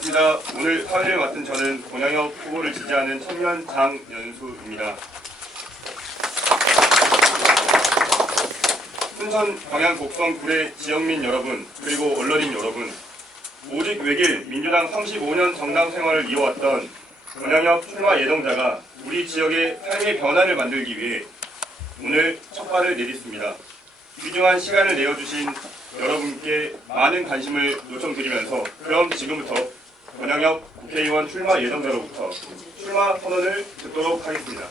반갑습니다. 오늘 사회를 맡은 저는 권영혁 후보를 지지하는 청년 장연수입니다. 순천 광양 곡성 구례 지역민 여러분, 그리고 언론인 여러분, 오직 외길 민주당 35년 정당 생활을 이어왔던 권영혁 출마 예정자가 우리 지역의 삶의 변화를 만들기 위해 오늘 첫 발을 내딛습니다. 귀중한 시간을 내어주신 여러분께 많은 관심을 요청드리면서 그럼 지금부터 권영혁 국회의원 출마 예정자로부터 출마 선언을 듣도록 하겠습니다.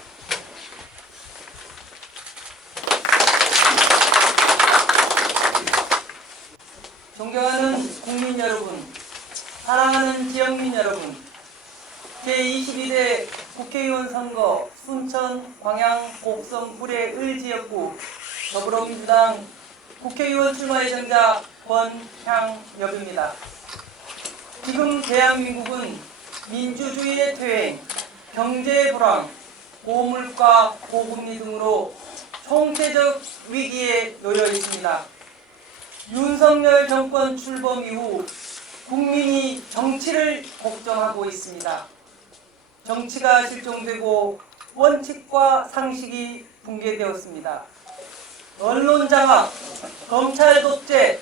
존경하는 국민 여러분, 사랑하는 지역민 여러분, 제22대 국회의원 선거 순천, 광양, 곡성, 구례, 을 지역구 더불어민주당 국회의원 출마 예정자 권향엽입니다. 지금 대한민국은 민주주의의 퇴행, 경제 불황, 고물가, 고금리 등으로 총체적 위기에 놓여 있습니다. 윤석열 정권 출범 이후 국민이 정치를 걱정하고 있습니다. 정치가 실종되고 원칙과 상식이 붕괴되었습니다. 언론 장악, 검찰 독재,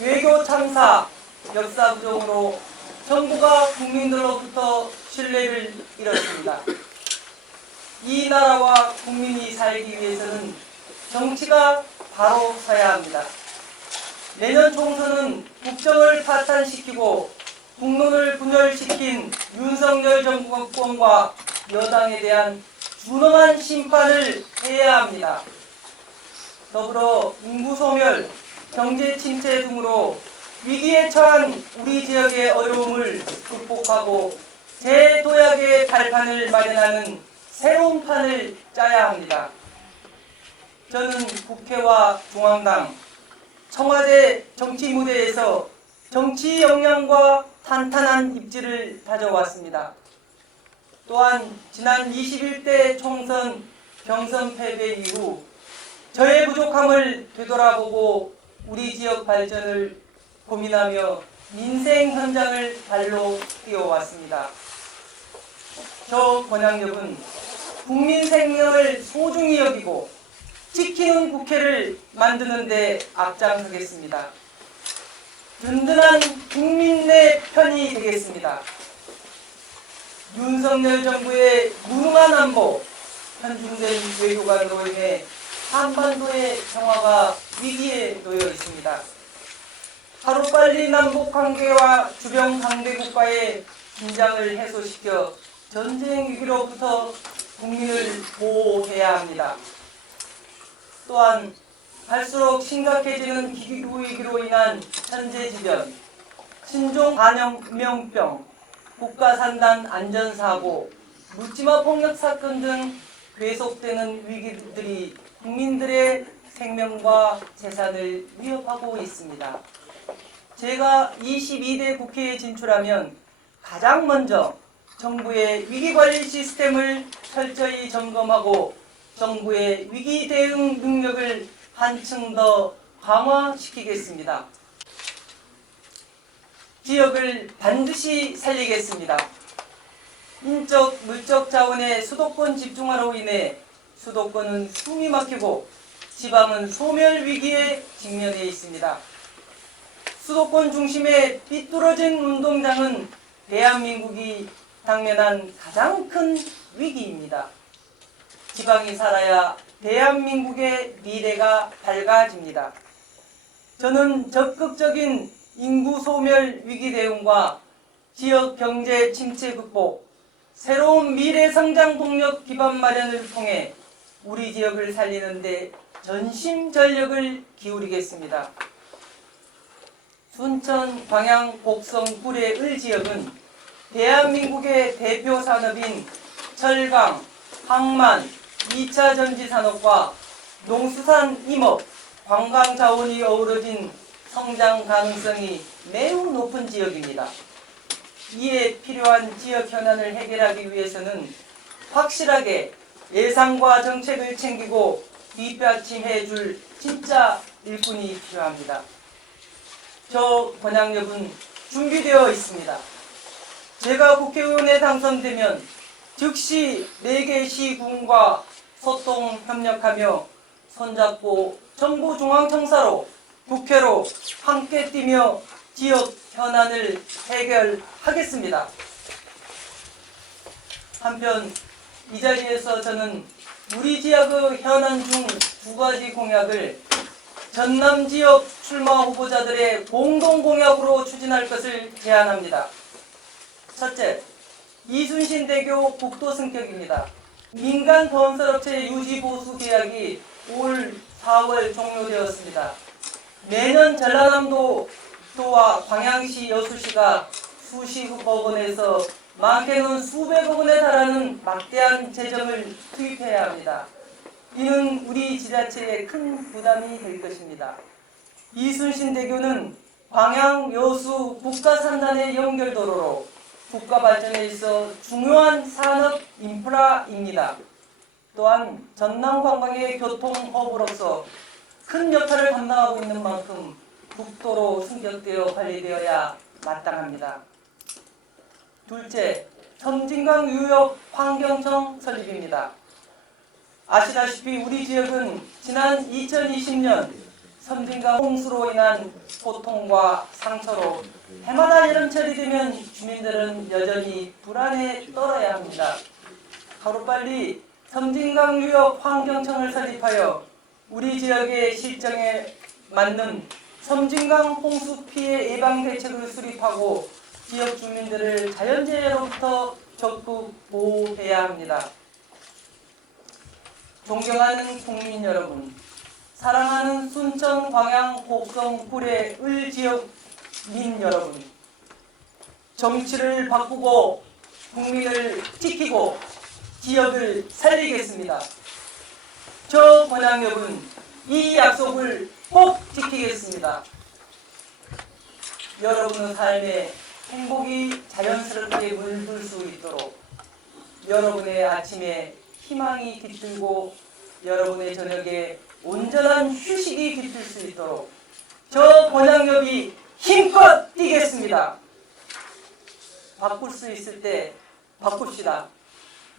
외교 참사, 역사 부정으로 정부가 국민들로부터 신뢰를 잃었습니다. 이 나라와 국민이 살기 위해서는 정치가 바로 서야 합니다. 내년 총선은 국정을 파탄시키고 국론을 분열시킨 윤석열 정권과 여당에 대한 준엄한 심판을 해야 합니다. 더불어 인구 소멸, 경제 침체 등으로 위기에 처한 우리 지역의 어려움을 극복하고 재도약의 발판을 마련하는 새로운 판을 짜야 합니다. 저는 국회와 중앙당, 청와대 정치 무대에서 정치 역량과 탄탄한 입지를 다져왔습니다. 또한 지난 21대 총선 경선 패배 이후 저의 부족함을 되돌아보고 우리 지역 발전을 고민하며 민생 현장을 발로 뛰어왔습니다. 저 권향엽은 국민 생명을 소중히 여기고 지키는 국회를 만드는 데 앞장서겠습니다. 든든한 국민의 편이 되겠습니다. 윤석열 정부의 무능한 안보, 편중된 외교관으로 인해 한반도의 평화가 위기에 놓여 있습니다. 하루빨리 남북관계와 주변 강대국과의 긴장을 해소시켜 전쟁 위기로부터 국민을 보호해야 합니다. 또한 갈수록 심각해지는 기후위기로 인한 천재지변, 신종 감염병, 국가산단 안전사고, 묻지마 폭력 사건 등 계속되는 위기들이 국민들의 생명과 재산을 위협하고 있습니다. 제가 22대 국회에 진출하면 가장 먼저 정부의 위기관리 시스템을 철저히 점검하고 정부의 위기 대응 능력을 한층 더 강화시키겠습니다. 지역을 반드시 살리겠습니다. 인적, 물적 자원의 수도권 집중화로 인해 수도권은 숨이 막히고 지방은 소멸 위기에 직면해 있습니다. 수도권 중심의 삐뚤어진 운동장은 대한민국이 당면한 가장 큰 위기입니다. 지방이 살아야 대한민국의 미래가 밝아집니다. 저는 적극적인 인구 소멸 위기 대응과 지역 경제 침체 극복, 새로운 미래 성장 동력 기반 마련을 통해 우리 지역을 살리는 데 전심전력을 기울이겠습니다. 순천, 광양, 곡성, 구례, 을 지역은 대한민국의 대표 산업인 철강, 항만, 2차 전지 산업과 농수산 임업, 관광 자원이 어우러진 성장 가능성이 매우 높은 지역입니다. 이에 필요한 지역 현안을 해결하기 위해서는 확실하게 예산과 정책을 챙기고 뒷받침해 줄 진짜 일꾼이 필요합니다. 저 권향엽은 준비되어 있습니다. 제가 국회의원에 당선되면 즉시 4개 시군과 소통 협력하며 손잡고 정부중앙청사로 국회로 함께 뛰며 지역 현안을 해결하겠습니다. 한편 이 자리에서 저는 우리 지역의 현안 중 2가지 공약을 전남 지역 출마 후보자들의 공동 공약으로 추진할 것을 제안합니다. 첫째, 이순신대교 국도 승격입니다. 민간 건설업체 유지보수 계약이 올 4월 종료되었습니다. 매년 전라남도와 광양시, 여수시가 수십억 원에서 많게는 수백억 원에 달하는 막대한 재정을 투입해야 합니다. 이는 우리 지자체에 큰 부담이 될 것입니다. 이순신대교는 광양, 여수 국가산단의 연결도로로 국가 발전에 있어 중요한 산업 인프라입니다. 또한 전남 관광의 교통 허브로서 큰 역할을 담당하고 있는 만큼 국도로 승격되어 관리되어야 마땅합니다. 둘째, 섬진강 유역 환경청 설립입니다. 아시다시피 우리 지역은 지난 2020년 섬진강 홍수로 인한 고통과 상처로 해마다 여름철이 되면 주민들은 여전히 불안에 떨어야 합니다. 하루빨리 섬진강 유역 환경청을 설립하여 우리 지역의 실정에 맞는 섬진강 홍수 피해 예방 대책을 수립하고 지역 주민들을 자연재해로부터 적극 보호해야 합니다. 존경하는 국민 여러분, 사랑하는 순천, 광양, 곡성, 구례, 을 지역민 여러분, 정치를 바꾸고 국민을 지키고 지역을 살리겠습니다. 저 권양엽은 이 약속을 꼭 지키겠습니다. 여러분의 삶에 행복이 자연스럽게 물들 수 있도록, 여러분의 아침에 희망이 깃들고 여러분의 저녁에 온전한 휴식이 깃들 수 있도록 저 권양엽이 힘껏 뛰겠습니다. 바꿀 수 있을 때 바꿉시다.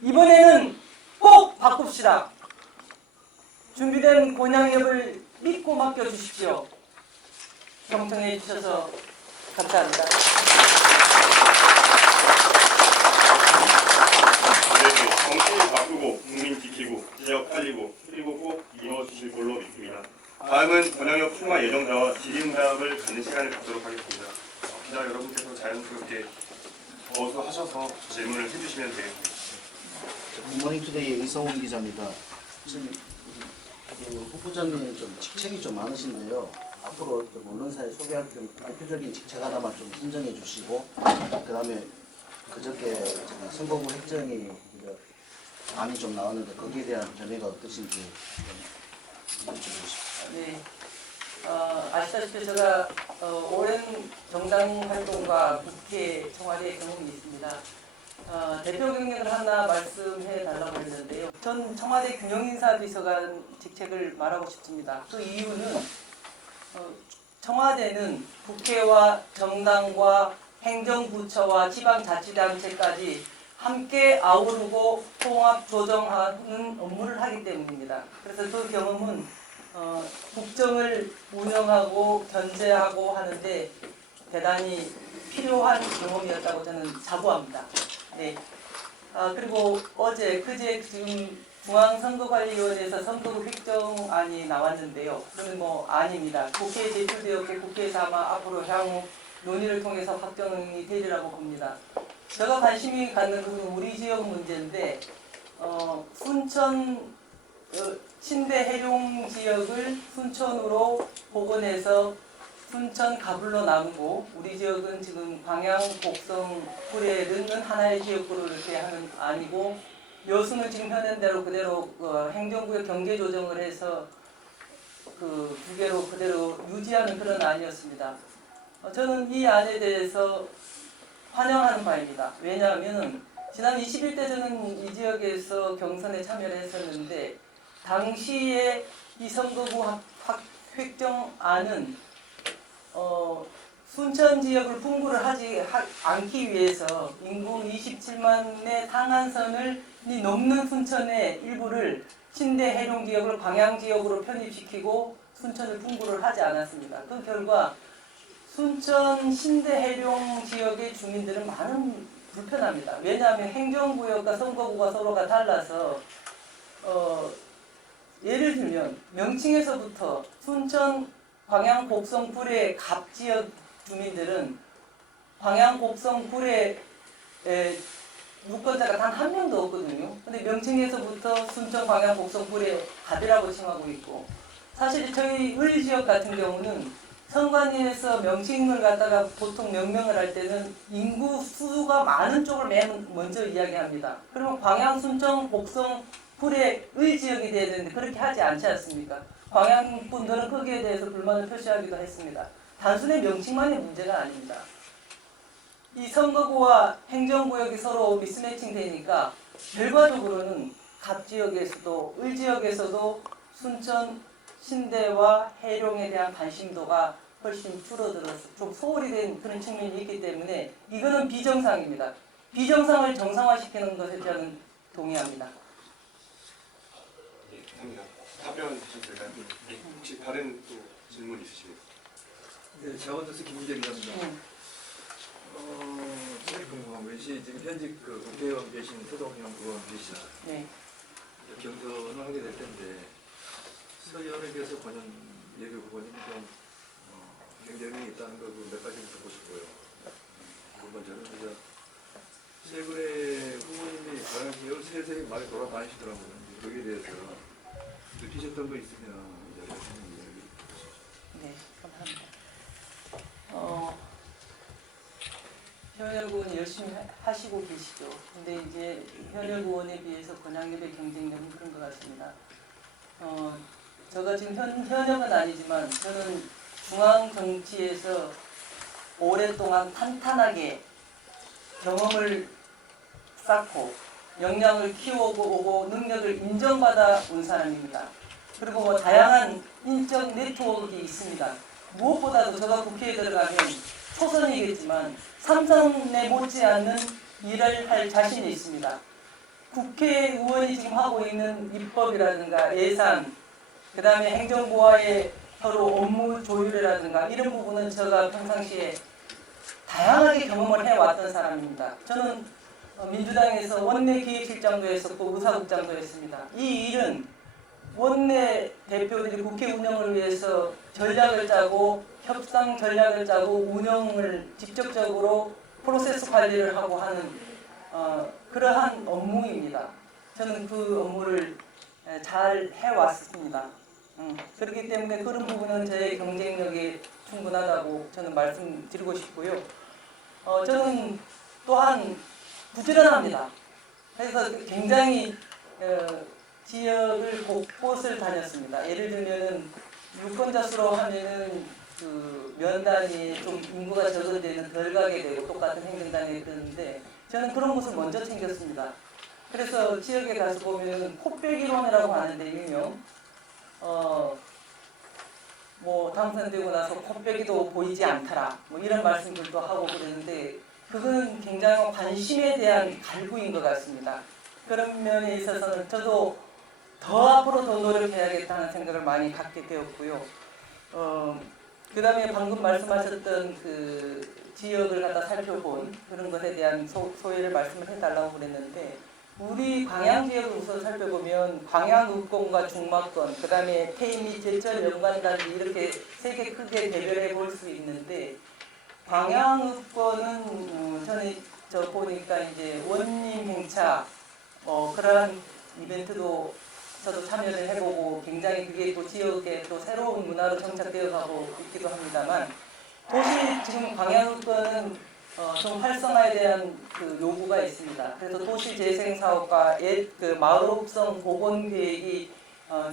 이번에는 꼭 바꿉시다. 준비된 권양엽을 믿고 맡겨주십시오. 경청해 주셔서 감사합니다. 정치 바꾸고 국민 지키고 지역 살리고 그리고 꼭 이뤄주실 걸로 믿습니다. 다음은 권양엽 출마 예정자와 질의응답을 갖는 시간을 갖도록 하겠습니다. 기자 여러분께서 자연스럽게 거수하셔서 질문을 해주시면 되겠습니다. 굿모닝투데이의 이성훈 기자입니다. 지금 후보자님 좀 직책이 좀 많으신데요. 앞으로 좀 언론사에 소개할 때 대표적인 직책 하나만 좀 선정해 주시고, 그 다음에 그저께 선거구 획정이 많이 좀 나왔는데 거기에 대한 견해가 어떠신지 좀 여쭤보십시오. 네. 아시다시피 제가 오랜 정당 활동과 국회 청와대 경험이 있습니다. 대표 경력을 하나 말씀해 달라고 했는데요. 전 청와대 균형인사비서관 직책을 말하고 싶습니다. 그 이유는 청와대는 국회와 정당과 행정부처와 지방자치단체까지 함께 아우르고 통합 조정하는 업무를 하기 때문입니다. 그래서 그 경험은 국정을 운영하고 견제하고 하는데 대단히 필요한 경험이었다고 저는 자부합니다. 네. 그리고 그제 지금 중앙선거관리위원회에서 선거구 획정안이 나왔는데요. 그러면 뭐 아닙니다. 국회에 제출되었고 국회에서 아마 앞으로 향후 논의를 통해서 확정이 되리라고 봅니다. 제가 관심이 갖는 부분은 우리 지역 문제인데 순천 신대 해룡 지역을 순천으로 복원해서 순천 가불로 나누고 우리 지역은 지금 광양, 곡성, 구례 넣는 하나의 지역구로 이렇게 하는 아니고 여수는 지금 현행대로 그대로 행정구역 경계 조정을 해서 그 두 개로 그대로 유지하는 그런 안이었습니다. 저는 이 안에 대해서 환영하는 바입니다. 왜냐하면 지난 21대 저는 이 지역에서 경선에 참여를 했었는데 당시에 이 선거구 획정안은 순천 지역을 분구를 하지 않기 위해서 인구 27만의 상한선을 넘는 순천의 일부를 신대 해룡 지역을 광양 지역으로 편입시키고 순천을 분구를 하지 않았습니다. 그 결과 순천 신대 해룡 지역의 주민들은 많은 불편합니다. 왜냐하면 행정구역과 선거구가 서로가 달라서 예를 들면 명칭에서부터 순천 광양 곡성 구례 갑 지역 주민들은 광양 곡성 구례 유권자가 단 한 명도 없거든요. 근데 명칭에서부터 순천 광양 곡성 구례 갑이라고 칭하고 있고, 사실 저희 을 지역 같은 경우는 선관위에서 명칭을 갖다가 보통 명명을 할 때는 인구 수가 많은 쪽을 맨 먼저 이야기합니다. 그러면 광양, 순천, 곡성, 구례, 의 지역이 돼야 되는데 그렇게 하지 않지 않습니까? 광양 분들은 거기에 대해서 불만을 표시하기도 했습니다. 단순히 명칭만의 문제가 아닙니다. 이 선거구와 행정구역이 서로 미스매칭 되니까 결과적으로는 갑 지역에서도 을 지역에서도 순천, 신대와 해룡에 대한 관심도가 훨씬 줄어들어서 좀 소홀히 된 그런 측면이 있기 때문에 이거는 비정상입니다. 비정상을 정상화시키는 것에 저는 동의합니다. 예, 감사합니다. 답변 주실까요? 예, 혹시 다른 또 질문 있으십니까? 네, 자원조사 김민정입니다. 제일 궁금한 것이 지금 현직 그 국회의원 계신 서동영 의원 계시잖아요. 네. 경선을 하게 될 텐데 서현에게서 본연 예비 후보님 좀 경쟁력이 있다는 거 몇 가지 듣고 싶고요. 두 번째는 이제 최근에 후보님이 과연 지역을 세세히 많이 돌아다니시더라고요. 거기에 대해서 느끼셨던 거 있으면 이제 이야기 해주시죠. 네, 감사합니다. 현역 의원 열심히 하시고 계시죠. 근데 이제 현역 의원에 비해서 권양엽의 경쟁력은 그런 것 같습니다. 제가 지금 현역은 아니지만 저는 중앙 정치에서 오랫동안 탄탄하게 경험을 쌓고 역량을 키워오고 능력을 인정받아 온 사람입니다. 그리고 뭐 다양한 인적 네트워크가 있습니다. 무엇보다도 제가 국회에 들어가면 초선이겠지만 삼선에 못지않는 일을 할 자신이 있습니다. 국회의원이 지금 하고 있는 입법이라든가 예산, 그 다음에 행정부와의 서로 업무 조율이라든가 이런 부분은 제가 평상시에 다양하게 경험을 해왔던 사람입니다. 저는 민주당에서 원내 기획실장도 했었고 의사국장도 했습니다. 이 일은 원내 대표들이 국회 운영을 위해서 전략을 짜고 협상 전략을 짜고 운영을 직접적으로 프로세스 관리를 하고 하는 그러한 업무입니다. 저는 그 업무를 잘 해왔습니다. 그렇기 때문에 그런 부분은 저의 경쟁력이 충분하다고 저는 말씀드리고 싶고요. 저는 또한 부지런합니다. 그래서 굉장히 지역을 곳곳을 다녔습니다. 예를 들면은 유권자 수로 하면은 그 면단이 좀 인구가 적은 데는 덜 가게 되고 똑같은 행정단에 그러는데 저는 그런 것을 먼저 챙겼습니다. 그래서 지역에 가서 보면은 코빼기론이라고 하는데 일명 뭐 당선되고 나서 코빼기도 보이지 않더라 뭐 이런 말씀들도 하고 그러는데 그건 굉장히 관심에 대한 갈구인 것 같습니다. 그런 면에 있어서는 저도 더 앞으로 더 노력해야겠다는 생각을 많이 갖게 되었고요. 그 다음에 방금 말씀하셨던 그 지역을 갖다 살펴본 그런 것에 대한 소회를 말씀을 해달라고 그랬는데 우리 광양 지역을 우선 살펴보면 광양읍권과 중마권, 그 다음에 태임 및 제철 연관단지 이렇게 세 개 크게 대별해 볼 수 있는데 광양읍권은 저는 보니까 이제 원님 행차 그러한 이벤트도 저도 참여를 해보고 굉장히 그게 또 지역에 또 새로운 문화로 정착되어 가고 있기도 합니다만 도시 지금 광양읍권은 좀 활성화에 대한 그 요구가 있습니다. 그래서 도시 재생 사업과 그 마을 흡성 복원 계획이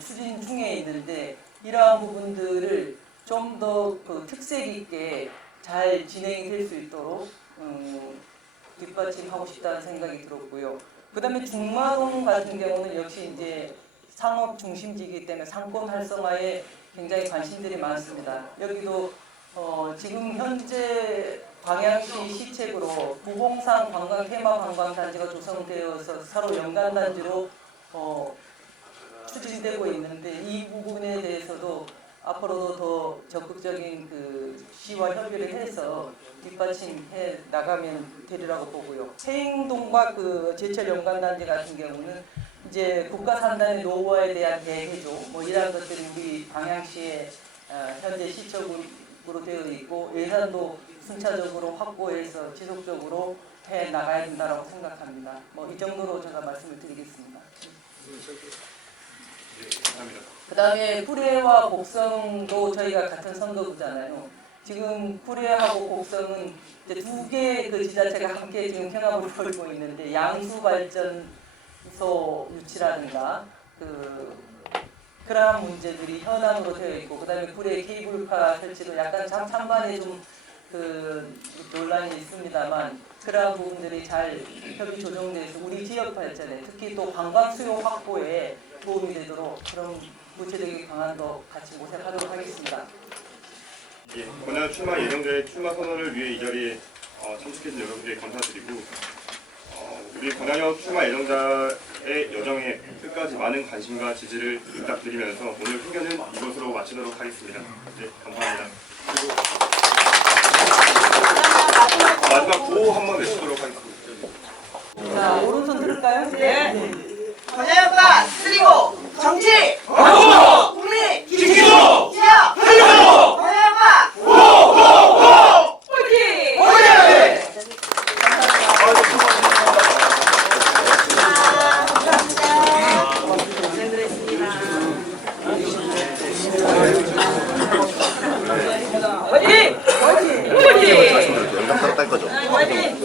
추진 중에 있는데 이러한 부분들을 좀 더 그 특색 있게 잘 진행이 될 수 있도록 뒷받침하고 싶다는 생각이 들었고요. 그다음에 중마동 같은 경우는 역시 이제 상업 중심지이기 때문에 상권 활성화에 굉장히 관심들이 많습니다. 여기도 지금 현재 광양시 시책으로 부봉산 관광 테마 관광단지가 조성되어서 서로 연관단지로 추진되고 있는데 이 부분에 대해서도 앞으로도 더 적극적인 그 시와 협의를 해서 뒷받침해 나가면 되리라고 보고요. 세ing동과 그 제철 연관단지 같은 경우는 이제 국가산단의 노후화에 대한 대해조 뭐 이러한 것들이 우리 광양시에 현재 시적으로 되어 있고 예산도 순차적으로 확보해서 지속적으로 해 나가야 된다고 생각합니다. 뭐 이 정도로 제가 말씀을 드리겠습니다. 감사합니다. 그다음에 구례와 곡성도 저희가 같은 선거구잖아요. 지금 구례하고 곡성은 이제 두 개의 그 지자체가 함께 지금 경합을 벌이고 있는데 양수 발전소 유치라든가 그러한 문제들이 현안으로 되어 있고 그다음에 구례 케이블카 설치도 약간 찬반에 좀 논란이 있습니다만 그러한 부분들이 잘 협의 조정돼서 우리 지역 발전에 특히 또 관광 수요 확보에 도움이 되도록 그런 구체적인 방안도 같이 모색하도록 하겠습니다. 예, 권양 출마 예정자의 출마 선언을 위해 이 자리에 참석해주신 여러분께 감사드리고 우리 권양역 출마 예정자의 여정에 끝까지 많은 관심과 지지를 부탁드리면서 오늘 회견은 이것으로 마치도록 하겠습니다. 네, 감사합니다. 그리고 마지막 구호 한번 외치도록 하겠습니다. 자, 오른손 들을까요? 네. 권양과 그리고 정치 국민 지키고 지역 살려고 권양과 호호호 화이팅! 화이팅! 화이팅! 영상 따로 딸 거죠? 화이팅!